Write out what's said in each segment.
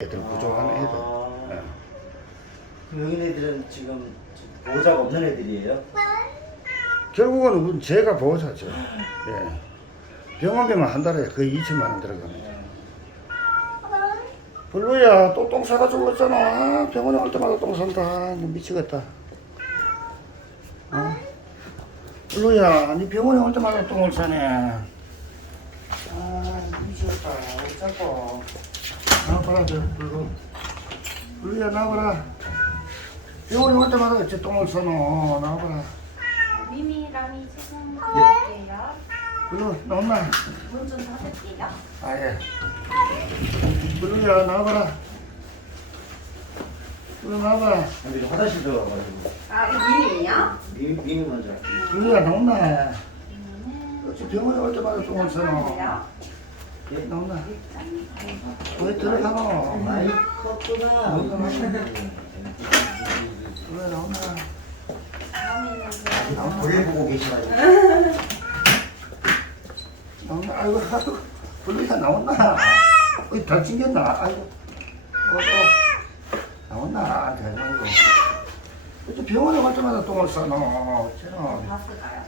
애들 부족한 애들. 아, 예. 그럼 여기 애들은 지금 보호자가 없는 애들이에요? 결국은 제가 보호자죠. 예. 병원비만 한 달에 거의 2천만 원 들어갑니다. 블루야 또 똥 싸다 죽었잖아. 아, 병원에 올 때마다 똥 산다. 미치겠다. 어? 블루야, 니 병원에 올 때마다 똥을 싸네. 아, 미치겠다. 어쩌고. 나와봐라, 저 블루. 블루야, 나와봐라. 병원에 올 때마다 어째 똥을 싸노. 나와봐라. 미미랑이 지금 할게요. 블루, 나온나? 문좀 닫을게요. 아, 예. 블루야, 나와봐라. 블루, 나와봐라. 근데 화장실 들어가가지고 아, 이 미미요? 미, 미미 먼저. 블루야, 나온나? 음, 어째 병원에 올 때마다 똥을. 예, 왜 들어가노? 아이 컸구나 블루야, 나온나? 다음에는 볼일 보고 계시가지고 나온나? 아이고, 아이고. 블루야, 나온나? 어이, 다 찡겼나? 아이고. 어, 어. 나온나? 대단하고. 어째 병원에 올 때마다 똥을? 봤을까요?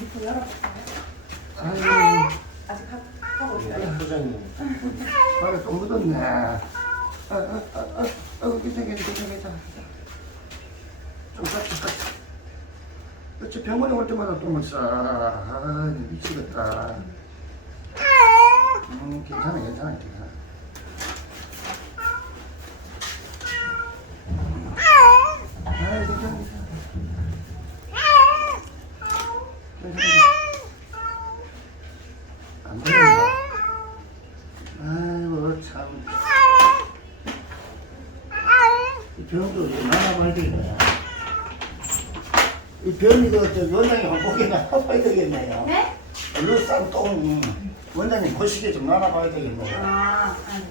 이거 열어볼까요? 아이고. 아직 하- 하고 있어요. 네, 소장님 발에 똥 묻었네. 아, 아, 아, 아, 아이고, 괜찮아, 괜찮아, 괜찮아. 좀 쌌다, 쌌다. 어째 병원에 올 때마다 똥을 싸. 아, 미치겠다. 음, 괜찮아, 괜찮아. 아, 괜찮아, 괜찮아. 괜찮아. 안 되는가? 아이고, 참. 이 병도 이제 나눠봐야 되겠네. 이 병이 그, 저, 원장님 한번 보기나 봐야 되겠네요. 네? 루싼 똥, 원장님 거시기에 좀 나눠봐야 되겠네요. 아, 아니.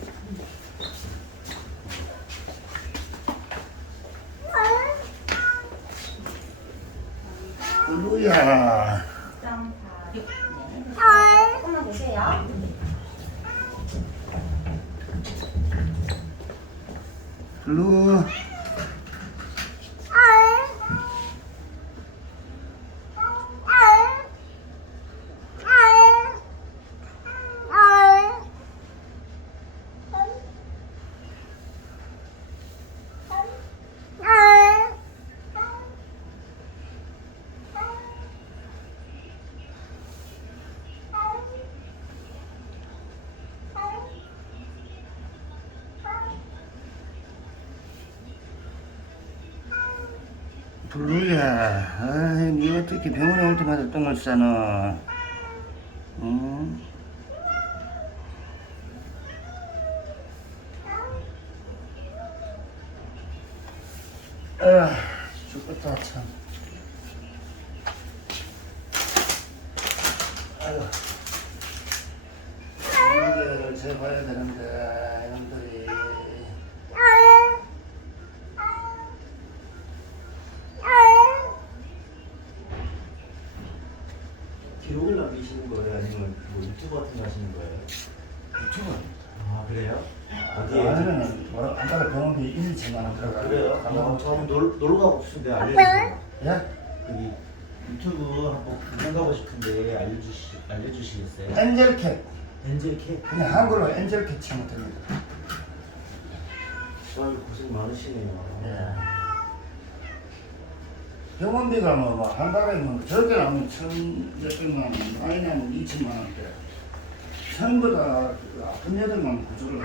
루야, 346. 네. 조금만 보세요. 루. 블루야, 아이, 니 어떻게 병원에 올 때마다 똥을 싸노? 응? 아, 죽겠다, 참. 아이고. 문제를 재봐야 되는데, 이놈들이. 기록을 남기시는 거예요? 아니면 뭐 유튜브 같은 거 하시는 거예요? 유튜브. 아 그래요? 어디에? 아니면은, 뭐, 한 달에 병원비 1, 2천만 원 들어가요. 그래요? 저 한번 놀, 놀러 가고 싶은데 알려주세요 예? 여기 유튜브 한번 구경 가고 싶은데 알려주시, 알려주시겠어요? 엔젤캣. 엔젤캣 그냥 한글로 엔젤캣 치면 됩니다. 아유 고생 많으시네요 예. 병원비가 뭐, 뭐, 한 달에 뭐, 적게 나면 천 몇백만 원, 많이 나면 이천만 원대. 전부 다그 아픈 애들만 구조를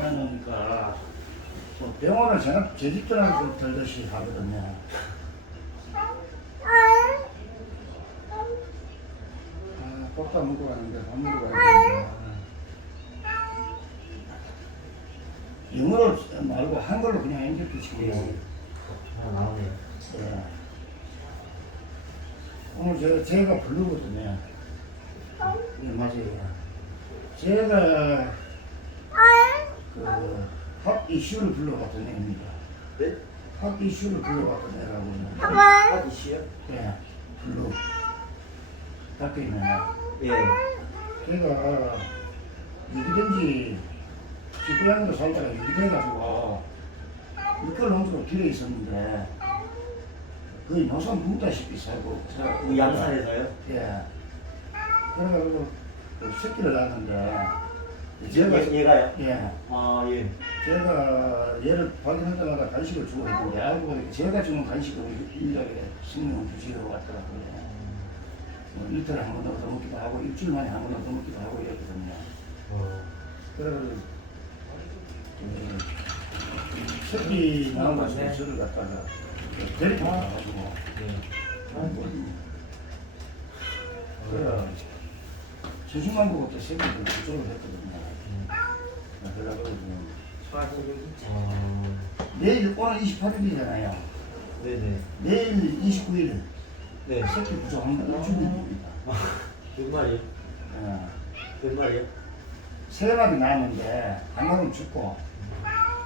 해놓으니까, 뭐 병원을 전업 재직전환 들듯이 하거든요. 아, 안 먹고 가는데, 밥 먹고 가야 영어로 말고 한글로 그냥. 하나 나오네요 예. 오늘 저, 제가 부르거든요. 네, 맞아요. 제가 그, 학 이슈를 불러봤던 애입니다. 네? 학 이슈를 불러봤던 애라고는. 아 이슈요? 예, 불러. 닦이면. 예 제가 누구든지 집고양이로 살다가 이래가지고 6개월 넘도록 길에 있었는데 거의 노선 붕다시피 살고 제가 그 양산에서요? 예. 그래가지고 그 새끼를 낳았는데 제가 얘, 얘가요? 예. 아 예. 제가 얘를 발견할 때마다 간식을 주고 있는데 알고 보니까 제가 주는 간식을 인력에 생명을 주시려고 왔더라고요. 뭐 이틀에 한번 얻어먹기도 하고 일주일 만에 한번 얻어먹기도 하고 이랬거든요. 어. 그래가지고 그 새끼 나온 것을 저를 갖다가 데리고 가가지고 네. 그래 저녁만 보고 때 새끼들 그쪽으로 했거든요. 음. 그래가지고 어. 내일 오늘 28일이잖아요. 네네. 내일 29일 네. 새끼 부족한 거 일주일입니다. 몇 마리요? 예. 몇 마리요? 세 마리 나왔는데 한 마리는 죽고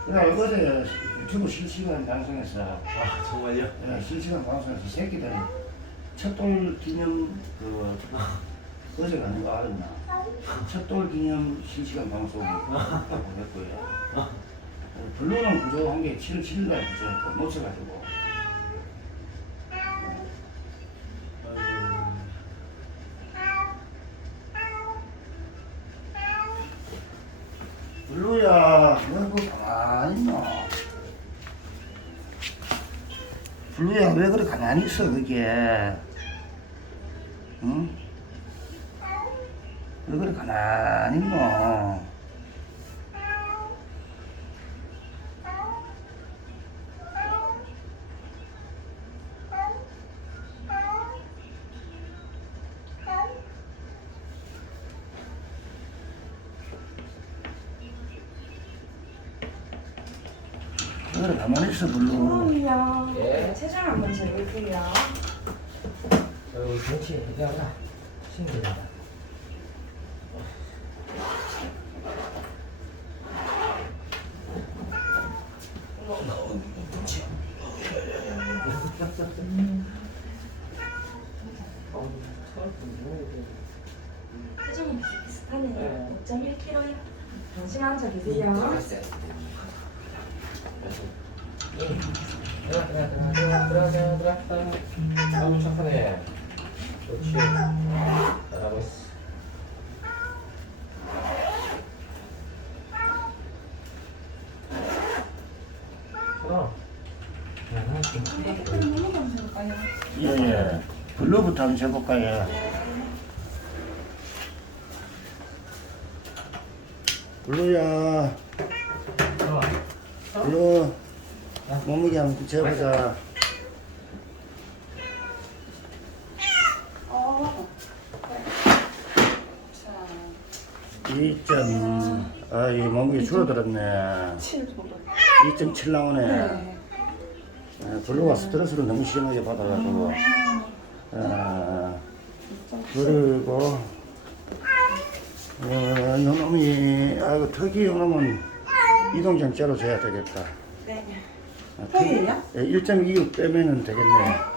그래 어제 유튜브 실시간 방송에서 아 정말요? 예, 실시간 방송에서 새끼들 첫돌 기념 그 어제가 아닌가 알았나? 첫돌 기념 실시간 방송 했고요. 블루는 부족한 게 7월 7일 날 부족했고 놓쳐가지고. 블루야 왜그 가만히 있노? 블루야 왜 그래? 가만히 있어 그게. 응? 왜 그래 가만히 있노 왜 그래 가만히 있어 블루 그럼요. 예. 체중 한번 재볼게요. 어, 정치 해결하라. 신기하다. 체중이 비슷비슷하네요. 네. 5.1kg요. 잠시만 앉아 계세요. 들어갔어요. 들어가, 들어가, 들어가, 들어가, 들어가, 들어가. 너무 착하네. 좋지. 잘하고 있어. 그럼. 야, 하나씩. 너무 감사할까요? 예예 블루부터 한번 재볼까요 블루야 어. 블루 몸무게 한번 재보자 어. 자, 2점 아이 몸무게 줄어들었네 7 정도. 2.7 나오네 네. 아, 블루가 스트레스를 너무 심하게 받아가지고 아, 그리고 어, 이놈이 아이고 턱이 이놈은 이동장째로 줘야 되겠다 네. 아, 턱이에요? 예, 1.26 빼면은 되겠네. 어,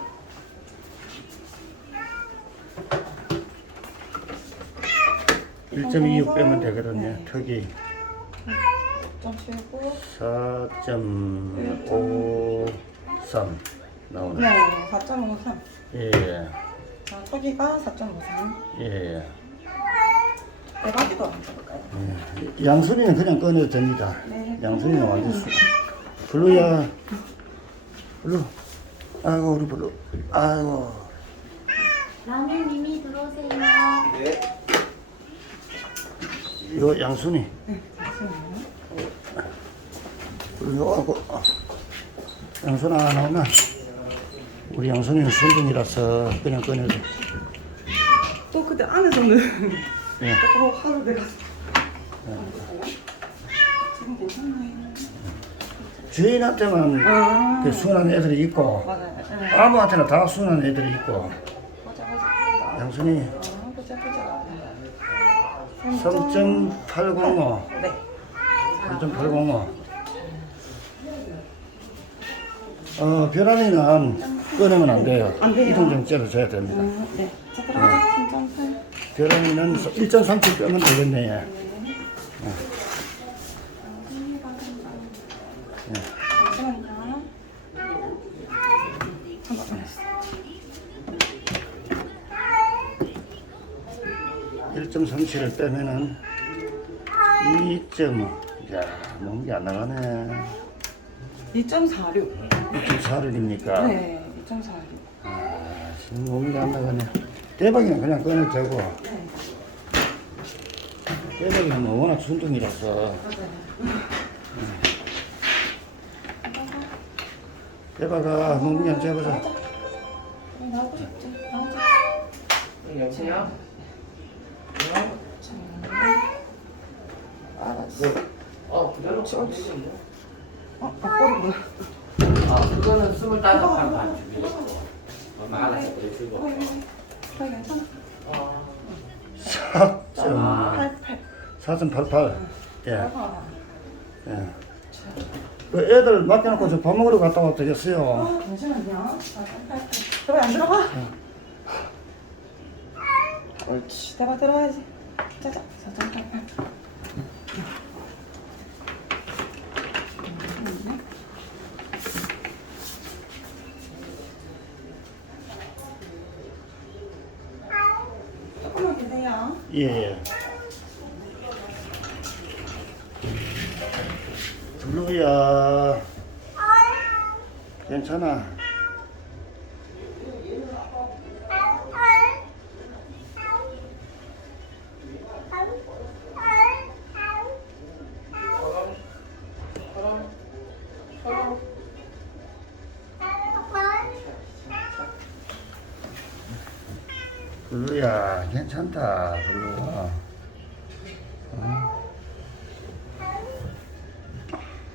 1.26 빼면 되거든요. 턱이 좀 치고. 4.53 나오네. 네, 4.53. 예, 자, 토기가 4.53. 예. 대박이도 한번 해볼까요? 예. 양순이는 그냥 꺼내도 됩니다. 네. 양순이는 완전 수. 블루야, 블루. 아이고 우리 블루. 아이고. 라면 미미 들어오세요. 네. 이거 양순이. 네, 잠시만요. 아. 양순아 나오나? 우리 양순이는 순둥이라서 그냥 꺼내도. 또 그때 안에서는 예. 조금 하루 내가 지금 괜찮나요? 주인한테만 아, 그 순한 애들이 있고 맞아요. 네. 아무한테나 다 순한 애들이 있고 보자 보자. 양순이 아, 보자 보자. 3.805 네. 3.805 어, 벼랑이는 끊으면 안 돼요. 안 돼요. 이동정째로 줘야 됩니다. 음, 네. 그럼 네. 결혼이는 1.3kg 빼면 되겠네. 요 네. 1.37을 빼면은 2.5. 야, 뭔게 안 나가네. 2.46. 2.46입니까? 네. 2.46. 아, 지금 몸이 안 나가네. 대박이는 그냥 꺼내도 되고, 네. 대박이는 뭐 워낙 순둥이라서. 대박아, 몸이 안 재보자. 어, 나오고 싶지? 나오자. 여보세요? 알았어. 어, 그대로. 지 어, 앞걸이 뭐야? 아, 그거는 스물다섯 판 반죽 이었고. 얼마 하나 해주고. 어, 그래, 괜찮아. 어. 4.88. 아. 88. 4.88. 예. 대박. 예. 그 애들 맡겨놓고 저 밥 먹으러 갔다 왔다 겠어요. 아, 잠시만요. 4.88. 들어가, 안 들어가? 옳지. 대박 들어가야지. 짜자. 4.88. 조금만 계세요. 예, 예. 블루야. 괜찮아. 블루야, 괜찮다, 블루야.